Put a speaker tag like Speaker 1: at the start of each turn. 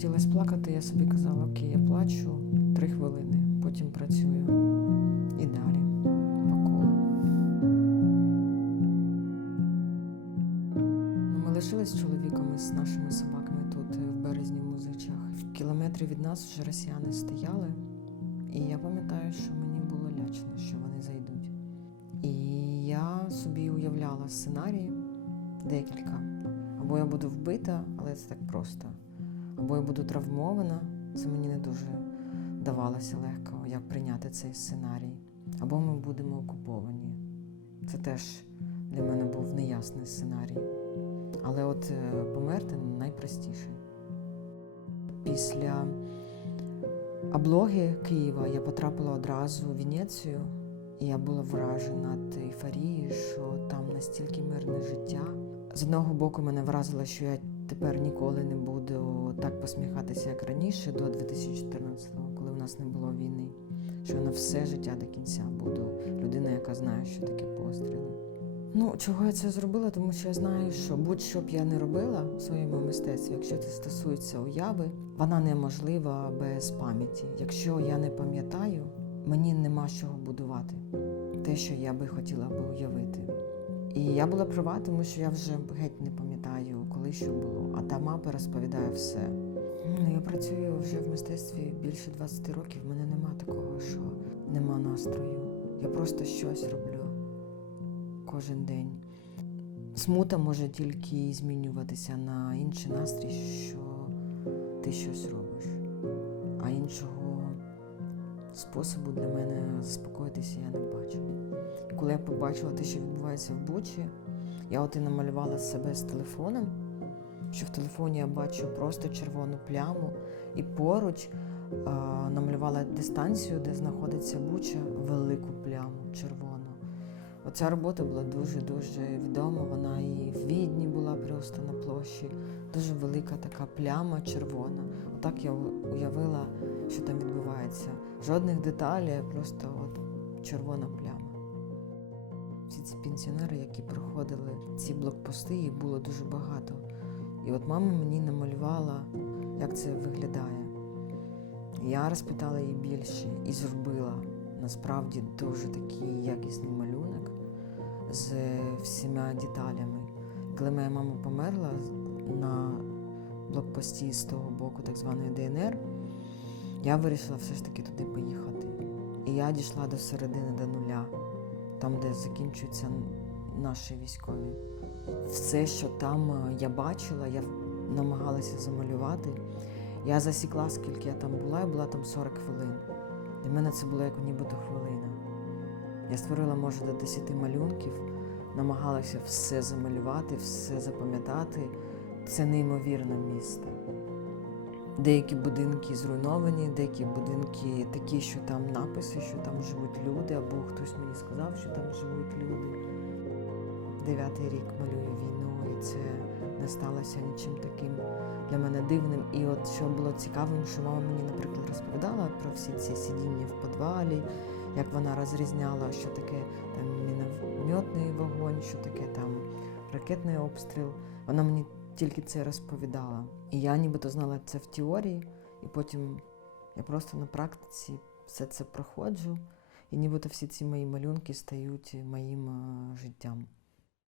Speaker 1: хотілося плакати, я собі казала, окей, я плачу три хвилини, потім працюю і далі по колу. Ну, Ми лишились з чоловіком і з нашими собаками тут е, в березні в музичах. В кілометрі від нас вже росіяни стояли, і я пам'ятаю, що мені було лячно, що вони зайдуть. І я собі уявляла сценарії декілька. Або я буду вбита, але це так просто. Або я буду травмована, це мені не дуже давалося легко, як прийняти цей сценарій. Або ми будемо окуповані. Це теж для мене був неясний сценарій. Але от е, померти найпростіше. Після облоги Києва я потрапила одразу в Венецію, і я була вражена тією ейфорією, що там настільки мирне життя. З одного боку, мене вразило, що я тепер ніколи не буду так посміхатися, як раніше, до 2014-го, коли в нас не було війни. Що я на все життя до кінця буду людина, яка знає, що таке постріли. Ну, чого я це зробила? Тому що я знаю, що будь-що б я не робила в своєму мистецтві, якщо це стосується уяви, вона неможлива без пам'яті. Якщо я не пам'ятаю, мені нема чого будувати те, що я би хотіла би уявити. І я була права, тому що я вже геть не пам'ятаю, коли що було. А та мапа розповідає все. Ну, я працюю вже в мистецтві більше 20 років. В мене нема такого, що нема настрою. Я просто щось роблю кожен день. Смута може тільки змінюватися на інший настрій, що ти щось робиш. А іншого способу для мене заспокоїтися я не бачу. І коли я побачила те, що відбувається в Бучі, я от і намалювала себе з телефоном, що в телефоні я бачу просто червону пляму, і поруч а, намалювала дистанцію, де знаходиться Буча, велику пляму червону. Оця робота була дуже-дуже відома. Вона і в Відні була просто на площі. Дуже велика така пляма червона. Отак я уявила, що там відбувається. Жодних деталей, просто от червона пляма. Всі ці пенсіонери, які проходили ці блокпости, їх було дуже багато. І от мама мені намалювала, як це виглядає. Я розпитала її більше і зробила насправді дуже такий якісний малюнок з всіма деталями. Коли моя мама померла на блокпості з того боку так званої ДНР, я вирішила все ж таки туди поїхати. І я дійшла до середини до нуля, там, де закінчуються наші військові. Все, що там е, я бачила, я намагалася замалювати. Я засікла, скільки я там була, я була там 40 хвилин. Для мене це було як нібито хвилина. Я створила, може, до 10 малюнків, намагалася все замалювати, все запам'ятати. Це неймовірне місто. Деякі будинки зруйновані, деякі будинки такі, що там написи, що там живуть люди, або хтось мені сказав, що там живуть люди. Дев'ятий рік малюю війну, і це не сталося нічим таким для мене дивним. І от що було цікавим, що мама мені, наприклад, розповідала про всі ці сидіння в підвалі, як вона розрізняла, що таке там мінометний вогонь, що таке там ракетний обстріл. Вона мені тільки це розповідала. І я нібито знала це в теорії, і потім я просто на практиці все це проходжу, і нібито всі ці мої малюнки стають моїм е, життям.